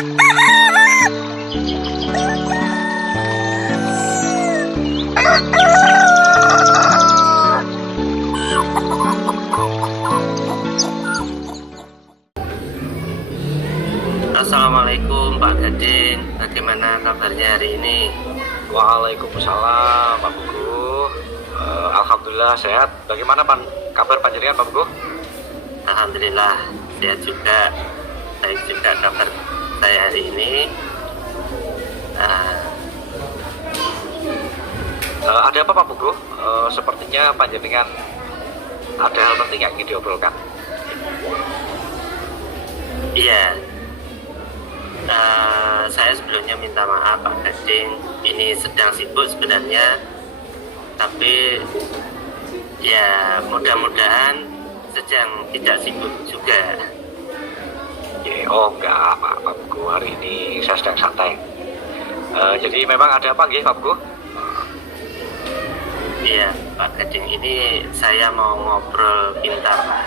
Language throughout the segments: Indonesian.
Assalamualaikum Pak Gading, bagaimana kabarnya hari ini? Waalaikumsalam Pak Buku. Alhamdulillah sehat. Bagaimana kabar panjenengan Pak Buku? Alhamdulillah sehat juga. Baik juga kabar saya hari ini. Ada apa Pak Buku? Sepertinya panjenengan ada hal penting yang ingin diobrolkan. Iya. Saya sebelumnya minta maaf Pak Gading, ini sedang sibuk sebenarnya, tapi ya mudah-mudahan sedang tidak sibuk juga. Oh enggak Pak Buku, hari ini saya sedang santai. Jadi memang ada apa nggih Pak Buku? Iya Pak Gading, ini saya mau ngobrol pintar Pak.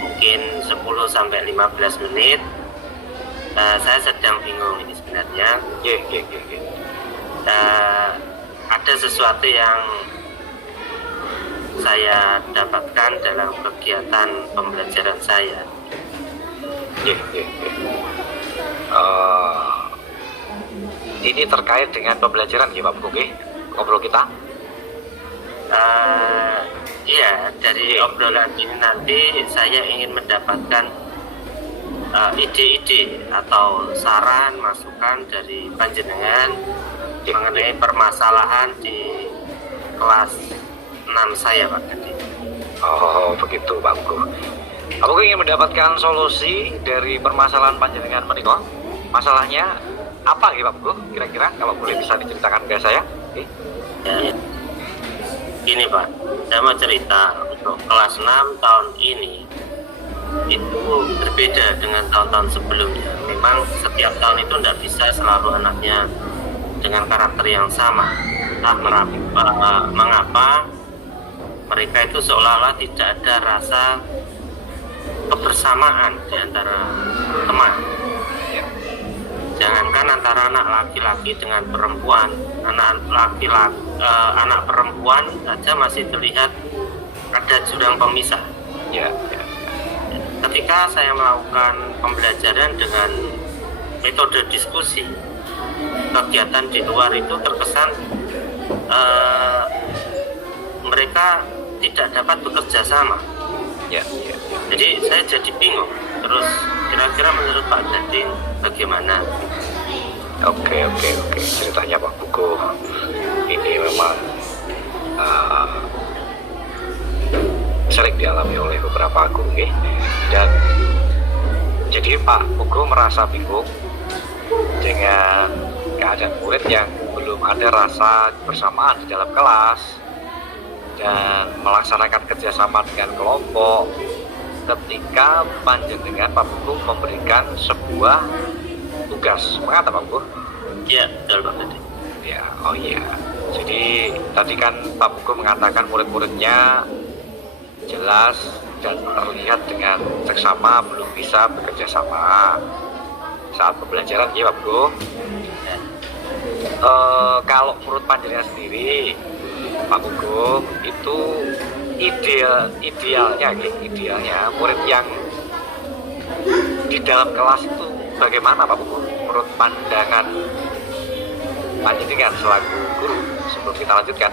Mungkin 10-15 menit. Saya sedang bingung ini sebenarnya. Ada sesuatu yang saya dapatkan dalam kegiatan pembelajaran saya. Ini terkait dengan pembelajaran ya Pak Buku, ngobrol kita? Iya, dari obrolan ini nanti saya ingin mendapatkan ide-ide atau saran, masukan dari panjenengan mengenai permasalahan di kelas 6 saya Pak Gading. Oh begitu Pak Buku. Aku ingin mendapatkan solusi dari permasalahan panjenengan menika. Masalahnya apa ya Pak Buku? Kira-kira kalau boleh bisa diceritakan ke saya? Ya, ini Pak, saya mau cerita untuk kelas 6 tahun ini itu berbeda dengan tahun-tahun sebelumnya. Memang setiap tahun itu tidak bisa selalu anaknya dengan karakter yang sama. Entah mengapa mereka itu seolah-olah tidak ada rasa kebersamaan di antara teman. Jangankan antara anak laki-laki dengan perempuan, anak perempuan saja masih terlihat ada jurang pemisah. Ketika saya melakukan pembelajaran dengan metode diskusi, kegiatan di luar itu terkesan mereka tidak dapat bekerja sama. Jadi saya jadi bingung. Terus kira-kira menurut Pak Gading bagaimana? Oke. Ceritanya Pak Buku ini memang sering dialami oleh beberapa guru dan jadi Pak Buku merasa bingung dengan keadaan murid yang belum ada rasa bersamaan di dalam kelas dan melaksanakan kerjasama dengan kelompok ketika panjenengan Pak Buku memberikan sebuah tugas. Mengapa Pak Buku? Iya, betul Pak Gading. Jadi tadi kan Pak Buku mengatakan murid-muridnya jelas dan terlihat dengan seksama belum bisa bekerja sama saat pembelajaran ya Pak Buku. Kalau menurut panjenengan sendiri Pak Buku itu idealnya murid yang di dalam kelas itu bagaimana Pak Buku menurut pandangan panjenengan selaku guru? Sebelum kita lanjutkan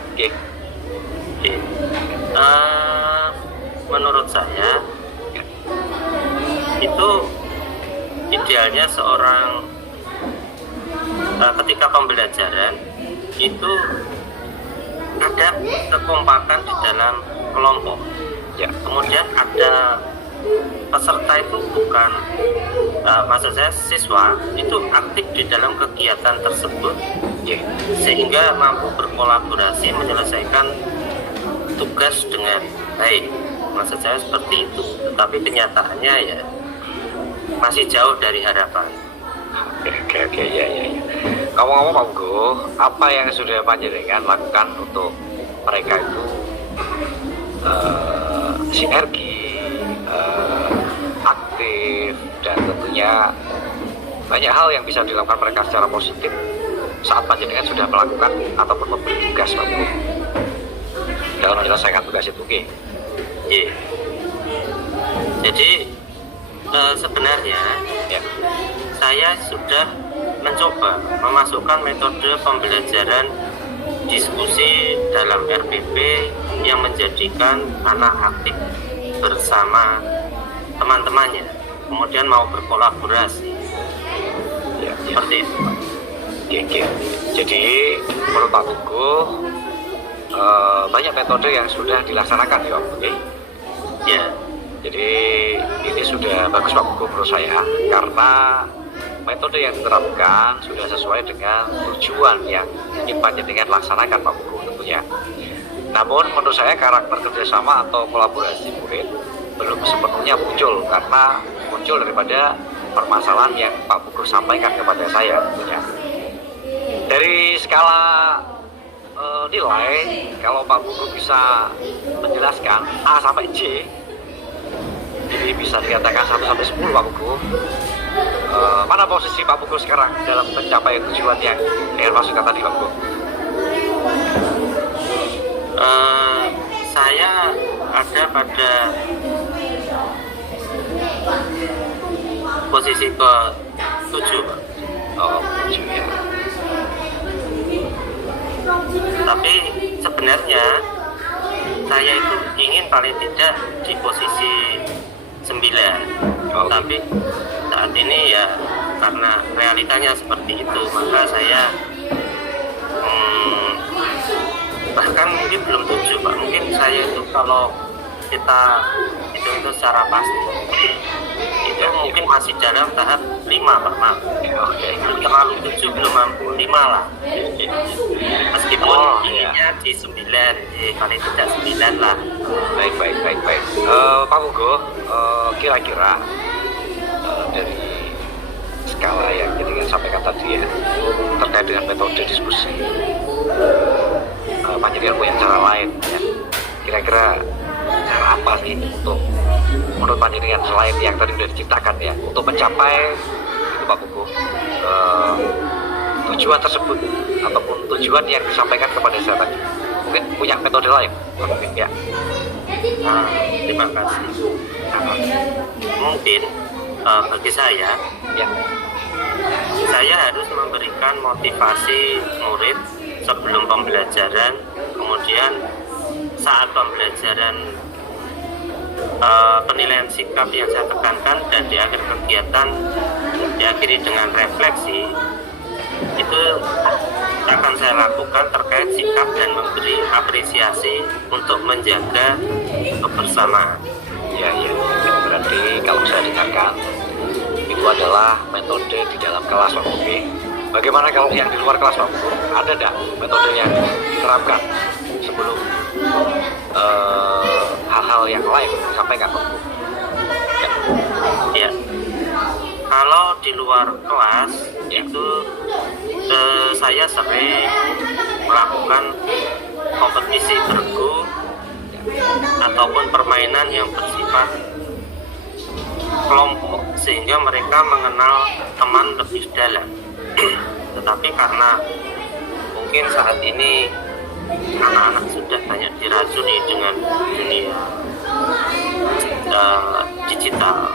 menurut saya itu idealnya seorang ketika pembelajaran itu ada kekompakan di dalam kelompok. Kemudian ada peserta itu bukan maksud saya siswa itu aktif di dalam kegiatan tersebut sehingga mampu berkolaborasi menyelesaikan tugas dengan baik. Maksud saya seperti itu, tetapi kenyataannya ya masih jauh dari harapan. Ngomong-ngomong Pak Buku, apa yang sudah panjenengan lakukan untuk mereka itu sinergi, aktif, dan tentunya banyak hal yang bisa dilakukan mereka secara positif saat panjenengan sudah melakukan ataupun memberi tugas Pak Guru dalam menyelesaikan tugas itu. Oke. Iya. Jadi sebenarnya Ya. saya sudah mencoba memasukkan metode pembelajaran diskusi dalam RPP yang menjadikan anak aktif bersama teman-temannya, kemudian mau berkolaborasi. Ya. Seperti itu. Oke. Jadi menurut Pak Buku banyak metode yang sudah dilaksanakan ya Pak Buku. Ya, Jadi ini sudah bagus Pak Buku menurut saya, karena metode yang diterapkan sudah sesuai dengan tujuan yang ingin panjenengan laksanakan Pak Buku tentunya. Namun menurut saya karakter kerjasama atau kolaborasi murid belum sepenuhnya muncul, karena muncul daripada permasalahan yang Pak Buku sampaikan kepada saya tentunya. Dari skala nilai, kalau Pak Buku bisa menjelaskan A sampai J, jadi bisa dikatakan 1 sampai 10 Pak Buku, mana posisi Pak Buku sekarang dalam mencapai tujuan yang dengan maksudnya tadi Pak Buku? saya ada pada posisi ke-7, Pak. Oh, 7 ya. Tapi sebenarnya saya itu ingin paling tidak di posisi 9. Oh. Tapi saat ini ya karena realitanya seperti itu, maka saya bahkan mungkin belum 7 Pak. Mungkin saya itu kalau kita itu secara pasti itu mungkin masih dalam tahap 5 Pak, maaf. Oke. Terlalu 7 belum mampu, 5 lah. Meskipun ininya di 9, paling tidak 9 lah. Baik. Pak Buku, kira-kira dari skala yang jenengan sampaikan tadi ya, terkait dengan metode diskusi, panjenengan punya cara lain ya. Kira-kira cara apa sih untuk menurut panjenengan selain yang tadi sudah diciptakan ya, untuk mencapai itu Pak Buku tujuan tersebut ataupun tujuan yang disampaikan kepada saya tadi? Mungkin punya metode lain mungkin ya. Terima kasih. Mungkin bagi saya Ya. harus memberikan motivasi murid sebelum pembelajaran, kemudian saat pembelajaran penilaian sikap yang saya tekankan, dan di akhir kegiatan diakhiri dengan refleksi. Itu akan saya lakukan terkait sikap dan memberi apresiasi untuk menjaga kebersamaan. Ya, berarti kalau saya dengarkan itu adalah metode di dalam kelas Pak Buku. Bagaimana kalau yang di luar kelas Pak Buku? Ada nggak metode yang diterapkan sebelum hal-hal yang lain disampaikan Pak Buku? Ya, kalau di luar kelas itu saya sering melakukan kompetisi bergu ataupun permainan yang bersifat kelompok, sehingga mereka mengenal teman lebih dalam. Tetapi karena mungkin saat ini anak-anak sudah banyak diracuni dengan dunia digital,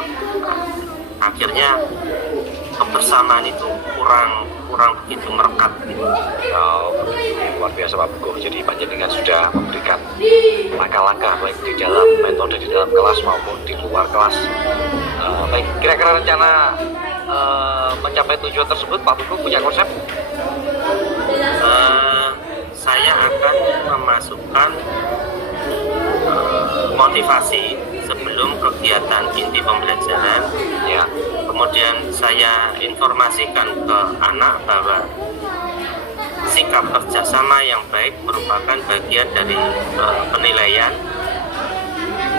akhirnya kebersamaan itu kurang begitu merekat gitu. Oh, luar biasa Pak Buku. Jadi panjenengan sudah memberikan langkah-langkah baik di dalam metode di dalam kelas maupun di luar kelas. Baik, kira-kira rencana mencapai tujuan tersebut Pak Buku punya konsep? Saya akan memasukkan motivasi sebelum kegiatan inti pembelajaran. Ya. Kemudian saya informasikan ke anak bahwa sikap kerjasama yang baik merupakan bagian dari penilaian,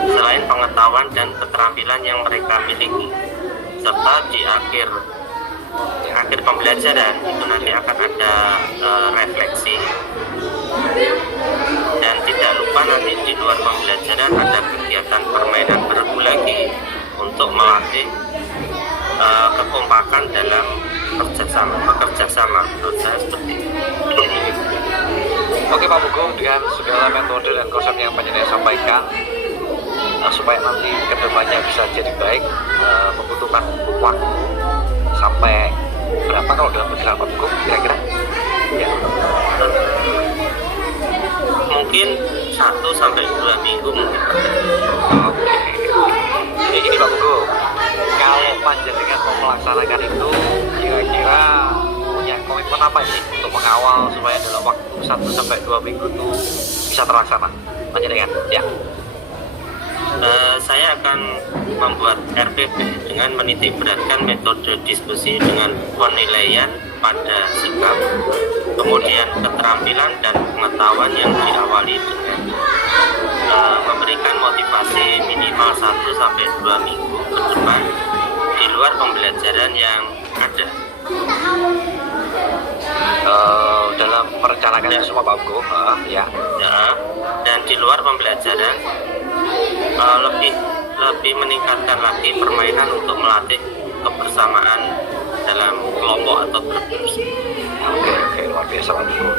selain pengetahuan dan keterampilan yang mereka miliki. Serta di akhir pembelajaran itu nanti akan ada refleksi, dan tidak lupa nanti di luar pembelajaran ada kegiatan permainan bergu lagi untuk melatih kekompakan dalam bekerja sama menurut saya seperti itu. Oke Pak Pugu, dengan segala metode dan konsep yang panjenengan sampaikan, supaya nanti kedepannya bisa jadi baik, membutuhkan waktu sampai berapa kalau dalam perkiraan Pak Pugu kira-kira? Ya. Mungkin 1-2 minggu mungkin. Oke. Ya, ini Pak Pugu, kalau panjenengan mau melaksanakan itu, kira-kira punya komitmen apa sih untuk mengawal supaya dalam waktu 1-2 minggu itu bisa terlaksana? Panjenengan, ya. Saya akan membuat RPP dengan menitik beratkan metode diskusi dengan penilaian pada sikap, kemudian keterampilan dan pengetahuan yang diawali dengan memberikan motivasi minimal 1-2 minggu ke depan di luar pembelajaran yang ada. Dalam merencanakan itu semua Pak Pugu, ya. Dan di luar pembelajaran lebih meningkatkan lagi permainan untuk melatih kebersamaan dalam kelompok atau grup. Oke, luar biasa Pak Pugu.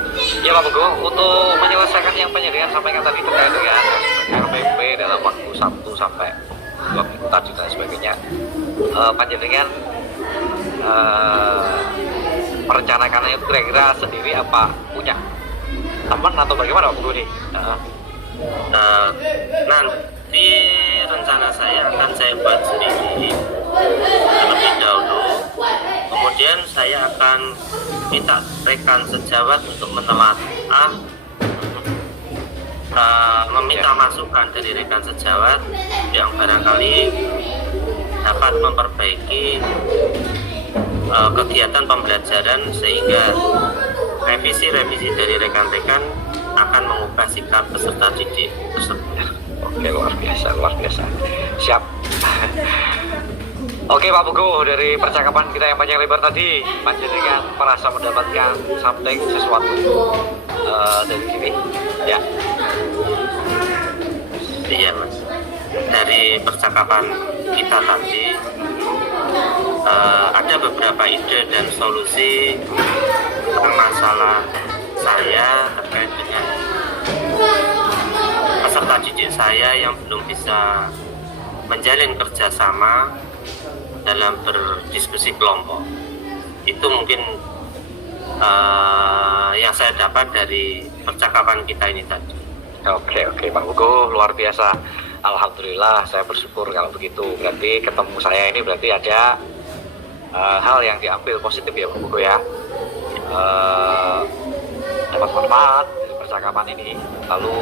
Ya Pak Pugu, untuk menyelesaikan yang panjenengan sampaikan tadi terkait dengan RPP dalam waktu 1-2 minggu tadi dan sebagainya, panjenengan merencanakannya itu kira-kira sendiri apa punya teman atau bagaimana Pak Pugu nih? Nanti rencana saya akan saya buat sendiri terlebih dahulu, kemudian saya akan minta rekan sejawat untuk meminta masukan dari rekan sejawat yang barangkali dapat memperbaiki kegiatan pembelajaran sehingga revisi dari rekan-rekan akan mengubah sikap peserta didik tersebut. Oke, luar biasa. Siap. Oke Pak Pugu, dari percakapan kita yang panjang lebar tadi, panjenengan merasa mendapatkan sesuatu dari sini, ya? Iya Mas. Dari percakapan kita tadi ada beberapa ide dan solusi tentang masalah saya terkait dengan peserta didik saya yang belum bisa menjalin kerjasama dalam berdiskusi kelompok. Itu mungkin yang saya dapat dari percakapan kita ini tadi. Oke Pak Pugu, luar biasa. Alhamdulillah, saya bersyukur kalau begitu. Berarti ketemu saya ini berarti ada hal yang diambil positif ya Pak Pugu ya. Dapat manfaat dari percakapan ini. Lalu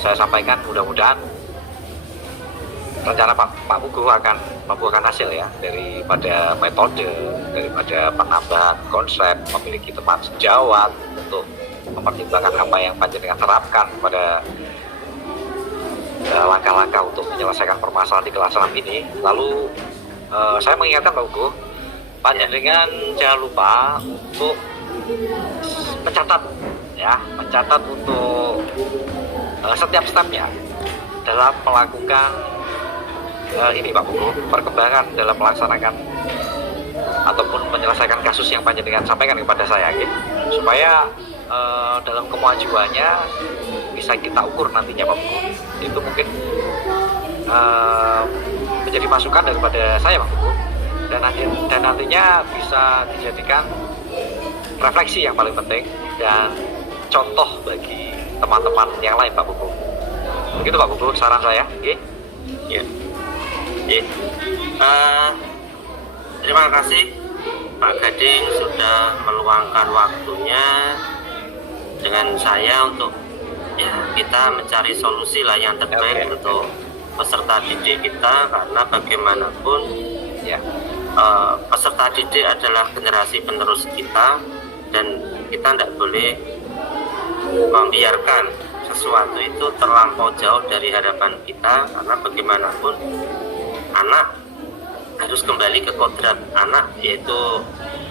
saya sampaikan mudah-mudahan rencana Pak Pugu akan membuahkan hasil ya, daripada metode, daripada penambahan konsep, memiliki teman sejawat untuk mempertimbangkan apa yang panjenengan terapkan pada langkah-langkah untuk menyelesaikan permasalahan di kelas 6 ini. Lalu saya mengingatkan Pak Pugu, panjenengan jangan lupa untuk mencatat untuk setiap stepnya dalam melakukan ini Pak Pugu, perkembangan dalam melaksanakan ataupun menyelesaikan kasus yang panjenengan sampaikan kepada saya, gitu. Supaya dalam kemajuannya bisa kita ukur nantinya Pak Pugu. Itu mungkin menjadi masukan daripada saya Pak Pugu, dan nantinya bisa dijadikan refleksi yang paling penting dan contoh bagi teman-teman yang lain Pak Pugu. Begitu Pak Pugu saran saya. Ya. Terima kasih Pak Gading sudah meluangkan waktunya dengan saya untuk kita mencari solusi lah yang terbaik untuk peserta didik kita, karena bagaimanapun peserta didik adalah generasi penerus kita, dan kita tidak boleh membiarkan sesuatu itu terlampau jauh dari harapan kita, karena bagaimanapun anak harus kembali ke kodrat anak, yaitu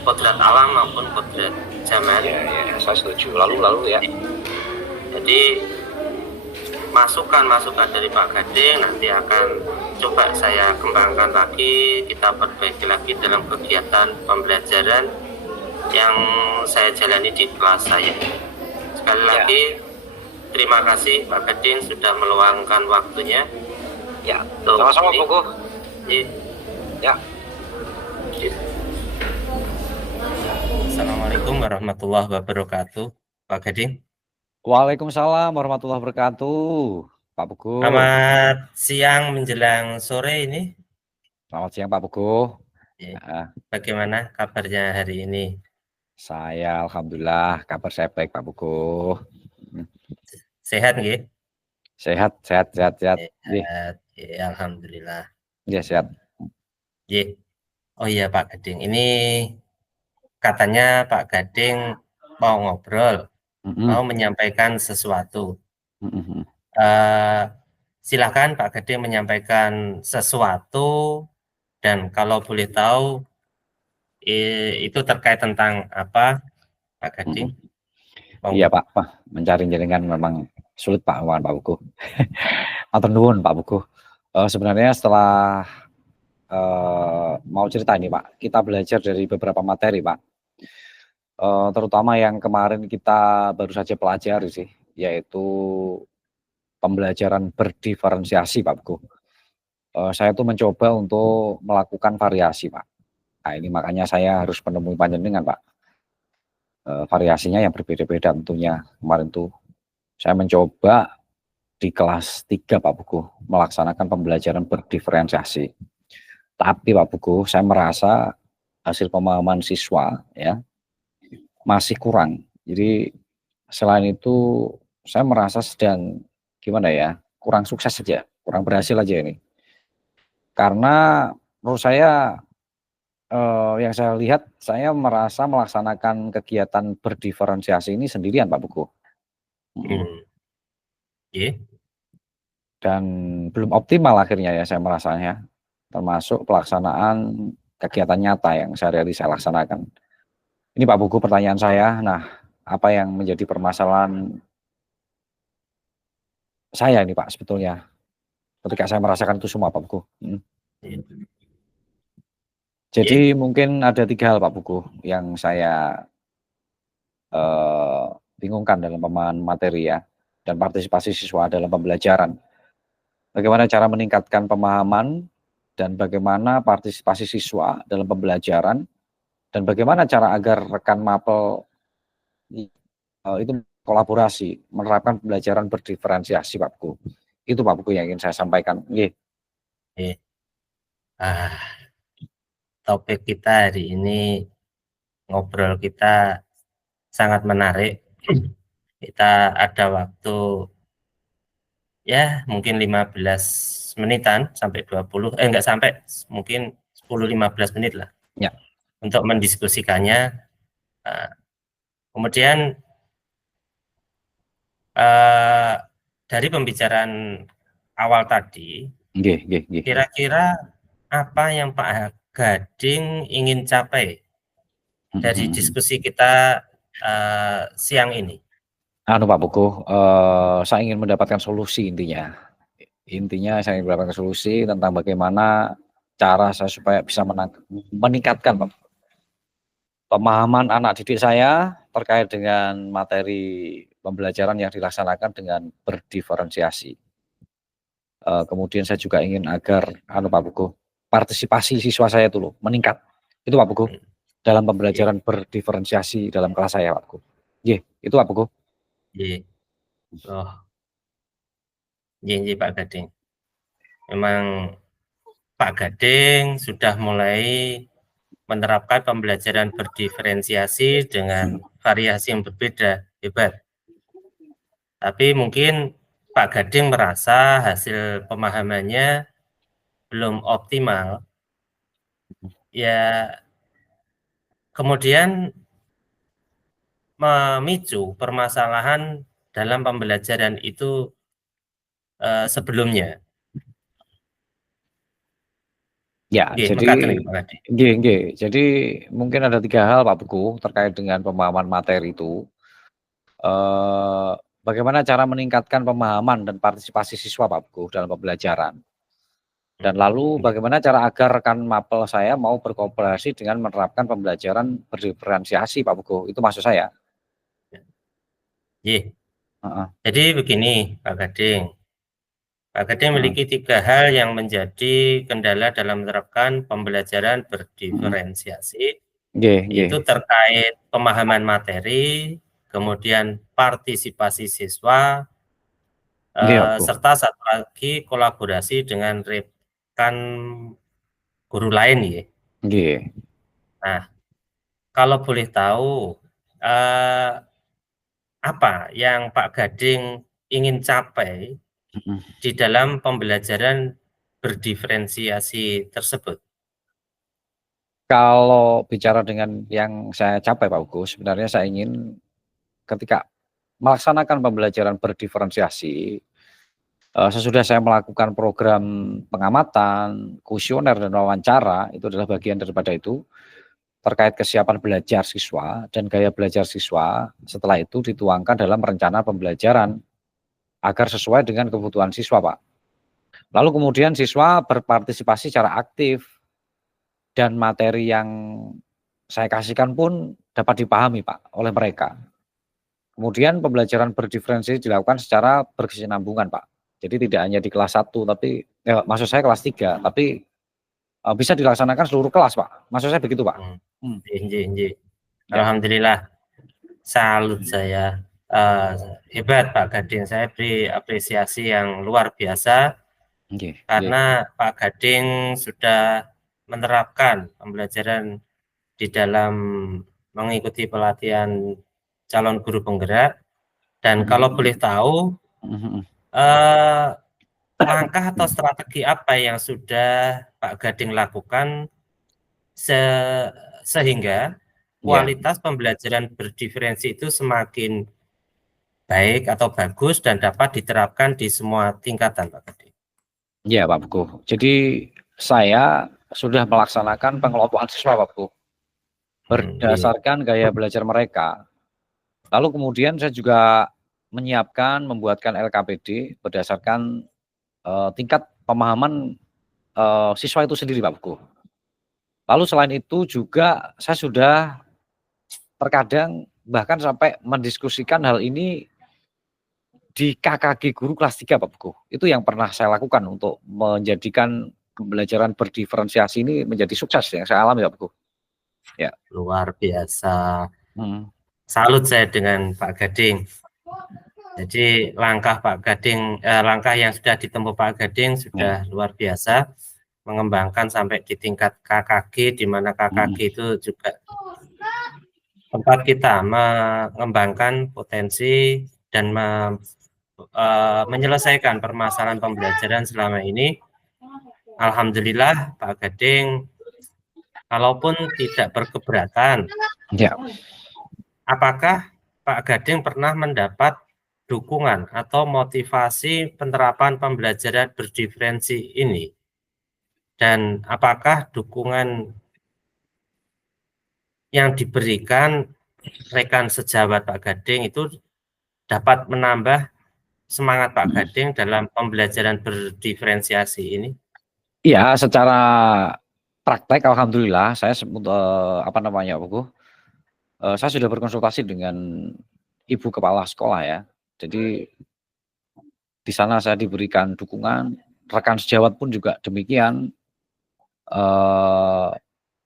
kodrat alam maupun kodrat zaman. Ya, saya setuju. Lalu ya. Jadi masukan-masukan dari Pak Gading nanti akan coba saya kembangkan lagi, kita perbaiki lagi dalam kegiatan pembelajaran yang saya jalani di kelas saya. Sekali lagi terima kasih Pak Gading sudah meluangkan waktunya. Ya, sama-sama Buku. Ya. Assalamualaikum warahmatullahi wabarakatuh, Pak Gading. Waalaikumsalam warahmatullahi wabarakatuh, Pak Buku. Selamat siang menjelang sore ini. Selamat siang Pak Buku. Bagaimana kabarnya hari ini? Saya alhamdulillah kabar saya baik Pak Buku. Sehat nggih? Sehat. Sehat. Ya, alhamdulillah. Ya, sehat. Oh iya Pak Gading, ini katanya Pak Gading mau ngobrol, mau menyampaikan sesuatu. Silakan Pak Gading menyampaikan sesuatu, dan kalau boleh tahu itu terkait tentang apa, Pak Gading? Iya Pak, mencari jaringan memang sulit Pak Buku. Matur nuwun Pak Buku. Sebenarnya setelah mau cerita ini Pak, kita belajar dari beberapa materi Pak, terutama yang kemarin kita baru saja pelajari sih, yaitu pembelajaran berdiferensiasi Pak Buku. Saya tuh mencoba untuk melakukan variasi Pak. Nah ini makanya saya harus menemui panjenengan Pak. Variasinya yang berbeda-beda tentunya. Kemarin tuh saya mencoba di kelas 3 Pak Buku melaksanakan pembelajaran berdiferensiasi. Tapi Pak Buku, saya merasa hasil pemahaman siswa ya masih kurang. Jadi selain itu saya merasa sedang gimana ya, kurang sukses saja, kurang berhasil aja ini. Karena menurut saya yang saya lihat, saya merasa melaksanakan kegiatan berdiferensiasi ini sendirian Pak Buku. Dan belum optimal akhirnya ya saya merasanya, termasuk pelaksanaan kegiatan nyata yang sehari-hari saya laksanakan. Ini Pak Buku pertanyaan saya, nah apa yang menjadi permasalahan saya ini Pak sebetulnya ketika saya merasakan itu semua Pak Buku. Jadi mungkin ada 3 hal Pak Buku yang saya bingungkan dalam pemahaman materi ya, dan partisipasi siswa dalam pembelajaran. Bagaimana cara meningkatkan pemahaman dan bagaimana partisipasi siswa dalam pembelajaran, dan bagaimana cara agar rekan mapel itu kolaborasi menerapkan pembelajaran berdiferensiasi Pak Buku. Itu Pak Buku yang ingin saya sampaikan. Topik kita hari ini, ngobrol kita sangat menarik. Kita ada waktu ya mungkin 15 menitan sampai 20, enggak sampai, mungkin 10-15 menit lah ya, untuk mendiskusikannya. Kemudian dari pembicaraan awal tadi, kira-kira apa yang Pak Gading ingin capai dari diskusi kita siang ini? Pak Buku, saya ingin mendapatkan solusi intinya. Intinya saya ingin mendapatkan solusi tentang bagaimana cara saya supaya bisa meningkatkan pemahaman anak didik saya terkait dengan materi pembelajaran yang dilaksanakan dengan berdiferensiasi. Kemudian saya juga ingin agar Pak Buku, partisipasi siswa saya itu loh meningkat. Itu Pak Buku, dalam pembelajaran berdiferensiasi dalam kelas saya Pak Buku. Itu Pak Buku. Pak Gading. Memang Pak Gading sudah mulai menerapkan pembelajaran berdiferensiasi dengan variasi yang berbeda, hebat. Tapi mungkin Pak Gading merasa hasil pemahamannya belum optimal. Ya, kemudian memicu permasalahan dalam pembelajaran itu sebelumnya. Jadi mungkin ada 3 hal Pak Buku terkait dengan pemahaman materi itu. bagaimana cara meningkatkan pemahaman dan partisipasi siswa Pak Buku dalam pembelajaran. Dan lalu bagaimana cara agar rekan mapel saya mau berkooperasi dengan menerapkan pembelajaran berdiferensiasi Pak Buku, itu maksud saya. Iya. Heeh. Jadi begini Pak Gading. Pak Gading Heeh. memiliki 3 hal yang menjadi kendala dalam menerapkan pembelajaran Mhm. berdiferensiasi, Nggih, nggih. yaitu terkait pemahaman materi, kemudian partisipasi siswa, Nggih, Pak Buku. serta satu lagi kolaborasi dengan rekan guru lain ya. Nggih. Nah, kalau boleh tahu, apa yang Pak Gading ingin capai Mhm. di dalam pembelajaran berdiferensiasi tersebut? Kalau bicara dengan yang saya capai Pak Buku, sebenarnya saya ingin ketika melaksanakan pembelajaran berdiferensiasi, sesudah saya melakukan program pengamatan, kuesioner dan wawancara, itu adalah bagian daripada itu, terkait kesiapan belajar siswa dan gaya belajar siswa, setelah itu dituangkan dalam rencana pembelajaran, agar sesuai dengan kebutuhan siswa Pak. Lalu kemudian siswa berpartisipasi secara aktif, dan materi yang saya kasihkan pun dapat dipahami Pak, oleh mereka. Kemudian pembelajaran berdiferensiasi dilakukan secara berkesinambungan Pak. Jadi tidak hanya di kelas 1 tapi maksud saya kelas 3 tapi, bisa dilaksanakan seluruh kelas Pak, maksud saya begitu Pak. Nggih. Ya. Alhamdulillah, salut saya, hebat Pak Gading, saya beri apresiasi yang luar biasa, Nggih, nggih. karena Pak Gading sudah menerapkan pembelajaran di dalam mengikuti pelatihan calon guru penggerak, dan kalau boleh tahu, Mhm. langkah atau strategi apa yang sudah Pak Gading lakukan sehingga Iya. kualitas pembelajaran berdiferensi itu semakin baik atau bagus dan dapat diterapkan di semua tingkatan Pak Gading? Iya Pak Buku. Jadi saya sudah melaksanakan pengelompokan siswa Pak Buku, Nggih. berdasarkan gaya belajar mereka. Lalu kemudian saya juga menyiapkan, membuatkan LKPD berdasarkan, tingkat pemahaman, siswa itu sendiri Pak Buku. Lalu selain itu juga saya sudah terkadang bahkan sampai mendiskusikan hal ini di KKG guru kelas 3 Pak Buku. Itu yang pernah saya lakukan untuk menjadikan pembelajaran berdiferensiasi ini menjadi sukses yang saya alami Pak Buku. Ya. Luar biasa. Mhm. Salut saya dengan Pak Gading. Jadi langkah Pak Gading, langkah yang sudah ditempuh Pak Gading sudah luar biasa, mengembangkan sampai di tingkat KKG, di mana KKG itu juga tempat kita mengembangkan potensi dan menyelesaikan permasalahan pembelajaran selama ini. Alhamdulillah Pak Gading, kalaupun tidak berkeberatan, Ya. apakah Pak Gading pernah mendapat dukungan atau motivasi penerapan pembelajaran berdiferensi ini? Dan apakah dukungan yang diberikan rekan sejawat Pak Gading itu dapat menambah semangat Pak Gading dalam pembelajaran berdiferensiasi ini? Iya, secara praktek alhamdulillah saya apa namanya Pak Buku, saya sudah berkonsultasi dengan ibu kepala sekolah ya. Jadi di sana saya diberikan dukungan, rekan sejawat pun juga demikian,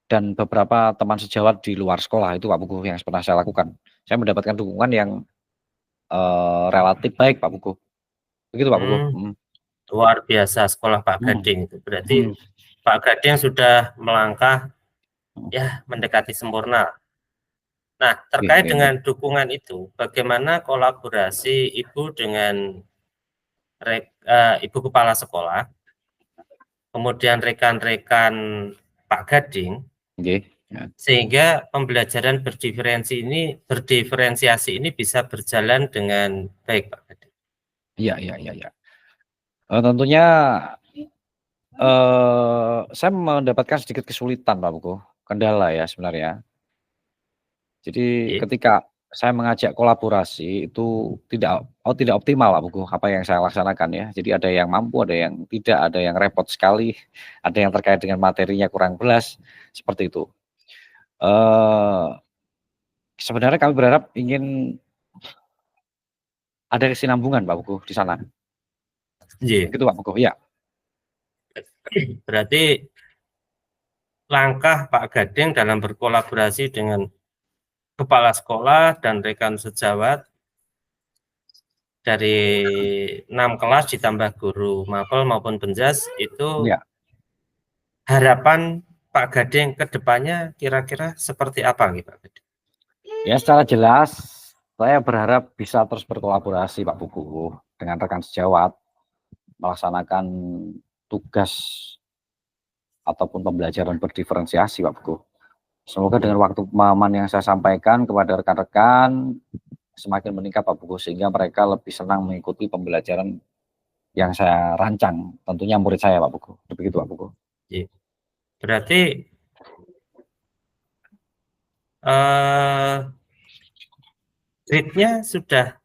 dan beberapa teman sejawat di luar sekolah itu Pak Buku yang pernah saya lakukan. Saya mendapatkan dukungan yang, relatif baik Pak Buku. Begitu Pak Buku. Luar biasa sekolah Pak Gading itu. Berarti Pak Gading sudah melangkah ya mendekati sempurna. Nah, terkait dengan dukungan itu, bagaimana kolaborasi Ibu dengan Ibu kepala sekolah, kemudian rekan-rekan Pak Gading, sehingga pembelajaran berdiferensiasi ini bisa berjalan dengan baik Pak Gading? Iya. Tentunya, saya mendapatkan sedikit kesulitan Pak Buku, kendala ya sebenarnya. Jadi Iya. ketika saya mengajak kolaborasi itu tidak optimal Pak Pugu, apa yang saya laksanakan ya. Jadi ada yang mampu, ada yang tidak, ada yang repot sekali, ada yang terkait dengan materinya kurang jelas, seperti itu. Sebenarnya kami berharap ingin ada kesinambungan Pak Pugu di sana. Iya. Begitu Pak Pugu, ya. Berarti langkah Pak Gading dalam berkolaborasi dengan kepala sekolah dan rekan sejawat dari 6 kelas ditambah guru mapel maupun penjas itu Ya. harapan Pak Gading ke depannya kira-kira seperti apa nih Pak Gading? Ya secara jelas saya berharap bisa terus berkolaborasi Pak Pugu dengan rekan sejawat melaksanakan tugas ataupun pembelajaran berdiferensiasi Pak Pugu. Semoga dengan waktu pemahaman yang saya sampaikan kepada rekan-rekan semakin meningkat Pak Pugu, sehingga mereka lebih senang mengikuti pembelajaran yang saya rancang, tentunya murid saya Pak Pugu. Begitu Pak Pugu. Berarti grade-nya sudah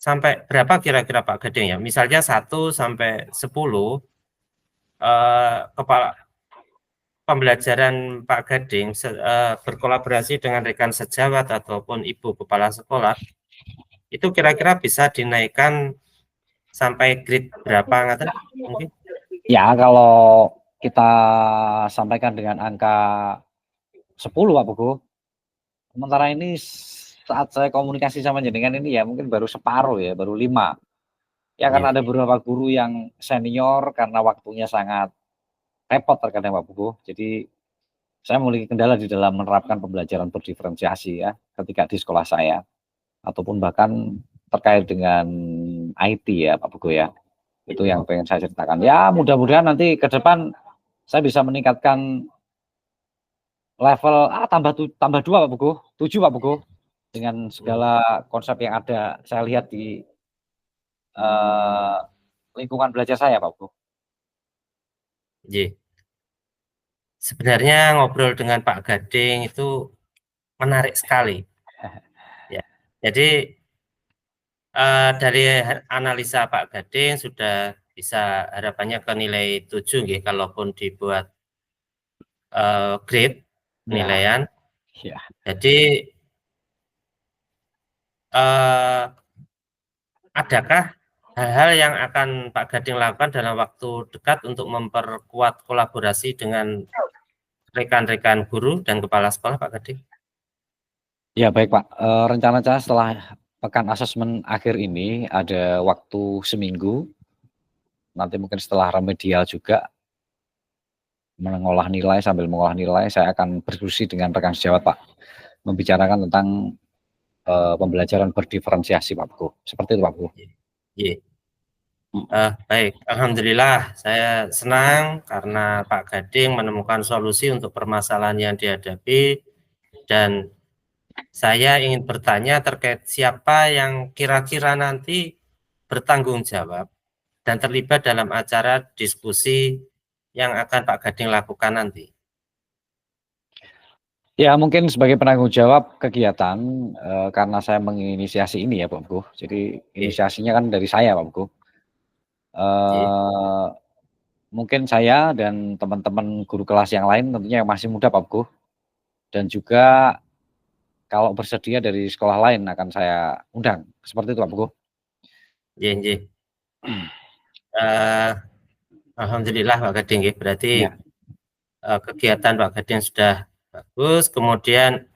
sampai berapa kira-kira Pak Gading ya? Misalnya 1 sampai 10 kepala pembelajaran Pak Gading berkolaborasi dengan rekan sejawat ataupun ibu kepala sekolah itu kira-kira bisa dinaikkan sampai grade berapa ngaten mungkin? Ya kalau kita sampaikan dengan angka 10 Pak Pugu. Sementara ini saat saya komunikasi sama jenengan ini ya mungkin baru separuh ya, baru 5. Ya karena ada beberapa guru yang senior karena waktunya sangat repot terkadang Pak Pugu. Jadi saya memiliki kendala di dalam menerapkan pembelajaran berdiferensiasi ya ketika di sekolah saya. Ataupun bahkan terkait dengan IT ya Pak Pugu ya. Itu yang pengen saya ceritakan. Ya mudah-mudahan nanti ke depan saya bisa meningkatkan level tambah 2 Pak Pugu, 7 Pak Pugu. Dengan segala konsep yang ada saya lihat di lingkungan belajar saya Pak Pugu. Iya. Sebenarnya ngobrol dengan Pak Gading itu menarik sekali. Ya. Jadi dari analisa Pak Gading sudah bisa harapannya ke nilai 7 nggih kalaupun dibuat grade penilaian. Ya. Jadi adakah hal-hal yang akan Pak Gading lakukan dalam waktu dekat untuk memperkuat kolaborasi dengan rekan-rekan guru dan kepala sekolah Pak Gading? Ya baik Pak, rencana saya setelah pekan asesmen akhir ini ada waktu seminggu, nanti mungkin setelah remedial juga sambil mengolah nilai saya akan berdiskusi dengan rekan sejawat Pak, membicarakan tentang pembelajaran berdiferensiasi Pak Pugu, seperti itu Pak Pugu. Iya. Baik, alhamdulillah saya senang karena Pak Gading menemukan solusi untuk permasalahan yang dihadapi dan saya ingin bertanya terkait siapa yang kira-kira nanti bertanggung jawab dan terlibat dalam acara diskusi yang akan Pak Gading lakukan nanti. Ya mungkin sebagai penanggung jawab kegiatan karena saya menginisiasi ini ya Pak Pugu, jadi inisiasinya kan dari saya Pak Pugu. Mungkin saya dan teman-teman guru kelas yang lain tentunya yang masih muda Pak Pugu, dan juga kalau bersedia dari sekolah lain akan saya undang, seperti itu Pak Pugu. Iya. Alhamdulillah Pak Gading, berarti ya. Kegiatan Pak Gading sudah bagus, kemudian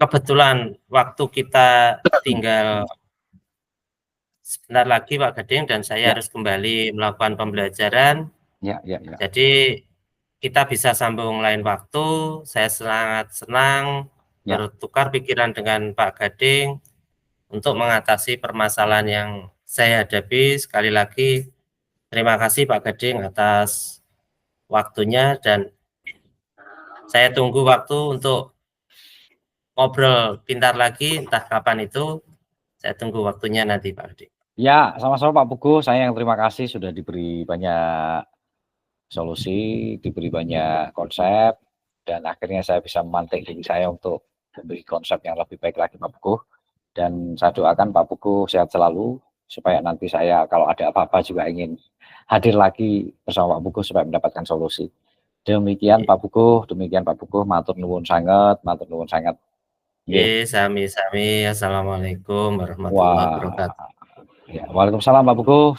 kebetulan waktu kita tinggal sebentar lagi Pak Gading dan saya harus kembali melakukan pembelajaran. Ya. Jadi kita bisa sambung lain waktu. Saya sangat senang bertukar pikiran dengan Pak Gading untuk mengatasi permasalahan yang saya hadapi. Sekali lagi terima kasih Pak Gading atas waktunya dan saya tunggu waktu untuk ngobrol pintar lagi, entah kapan itu. Saya tunggu waktunya nanti Pak Gading. Ya, sama-sama Pak Pugu. Saya yang terima kasih sudah diberi banyak solusi, diberi banyak konsep, dan akhirnya saya bisa memantik diri saya untuk memberi konsep yang lebih baik lagi Pak Puguh. Dan saya doakan Pak Puguh sehat selalu supaya nanti saya kalau ada apa-apa juga ingin hadir lagi bersama Pak Puguh supaya mendapatkan solusi. Demikian Pak Puguh, matur nuwun sangat, matur nuwun sangat. Nggih. Sami-sami. Assalamualaikum warahmatullahi Wah, wabarakatuh. ya, waalaikumsalam Pak Puguh.